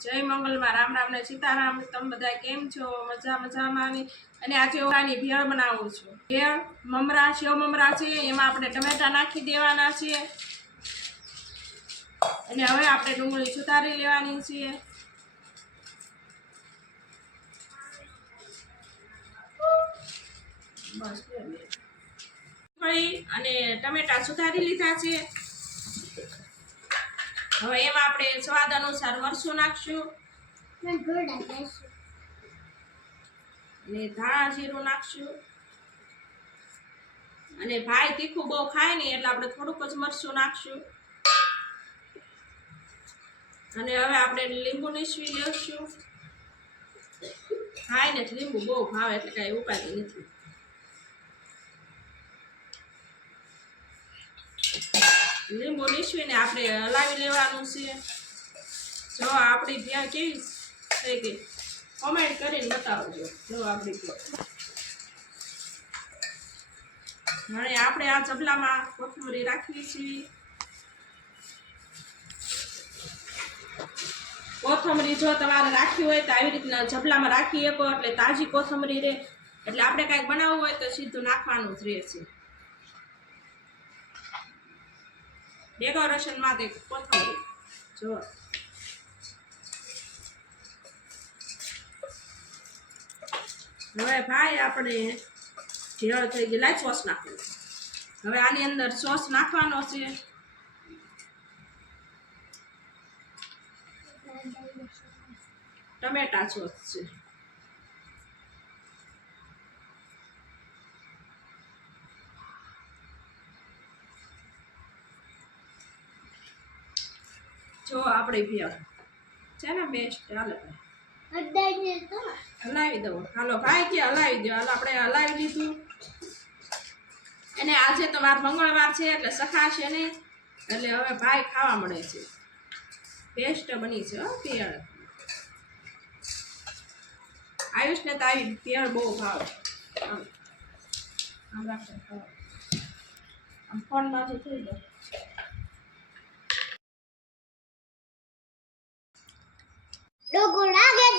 જય મંગલમાં, રામ રામ ને સીતારામ। તમે બધા કેમ છો? મજામાં। અને આજે ઓળાની ભેળ બનાવું છું। ભેળ મમરા, સેવ મમરા છે, એમાં આપણે ટમેટા નાખી દેવાના છે અને હવે આપણે ડુંગળી સુધારી લેવાની છે। બસ અને ટમેટા સુધારી લીધા છે। હવે એમાં આપણે સ્વાદ અનુસાર મરચું નાખશું અને ધાણા જીરું નાખશું। અને ભાઈ તીખું બહુ ખાય નહીં એટલે આપણે થોડુંક જ મરચું નાખશું। અને હવે આપણે લીંબુ નીસવી લેશું। ખાય ને લીંબુ બહુ ભાવે એટલે કાંઈ ઉપાય નથી। લીંબુ નીસવીને આપણે હલાવી લેવાનું છે। જો આપણી ભેળ કેવી થઈ ગઈ કોમેન્ટ કરીને બતાવજો। જો આપણી ભેળ હવે આપણે આ ચપલામાં કોથમરી રાખવી છે। કોથમરી જો તમારે રાખવી હોય તો આવી રીતના ચપલામાં રાખી શકો એટલે તાજી કોથમરી રહે। એટલે આપણે કાંઈક બનાવવું હોય તો સીધું નાખવાનું જ રહેશે। ડેકોરેશન માટે કોથમરી જો હવે ભાઈ આપણે ભેળ થઈ ગઈ। લાઈ સોસ નાખવાનું। હવે આની અંદર સોસ નાખવાનો છે। ટમેટા સોસ છે। જો આપણી ભેળ છે ને બેસ્ટ। હાલો હલાવી દો। હાલો ભાઈ કે હલાવી દો। હાલો આપણે હલાવી દીધું। એને આજે તો વાર મંગળવાર છે એટલે સખાશે નહીં એટલે હવે ભાઈ ખાવા મળે છે। બેસ્ટ બની છે હો ભેળ। આયુષને તો આવી ભેળ બહુ ભાવે। આમ રાખો આમ ફોનમાંથી થઈ જાય। Logo lagi,